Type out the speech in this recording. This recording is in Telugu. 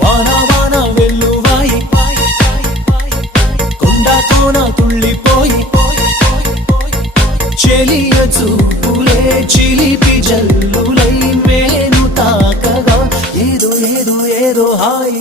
వాన వాన వెల్లువాయి కొండ కోన తుళ్ళిపోయి చెలియ చూపులే చిలిపి జల్లులై మేను తాకగా ఏదో ఏదో ఏదో హాయ్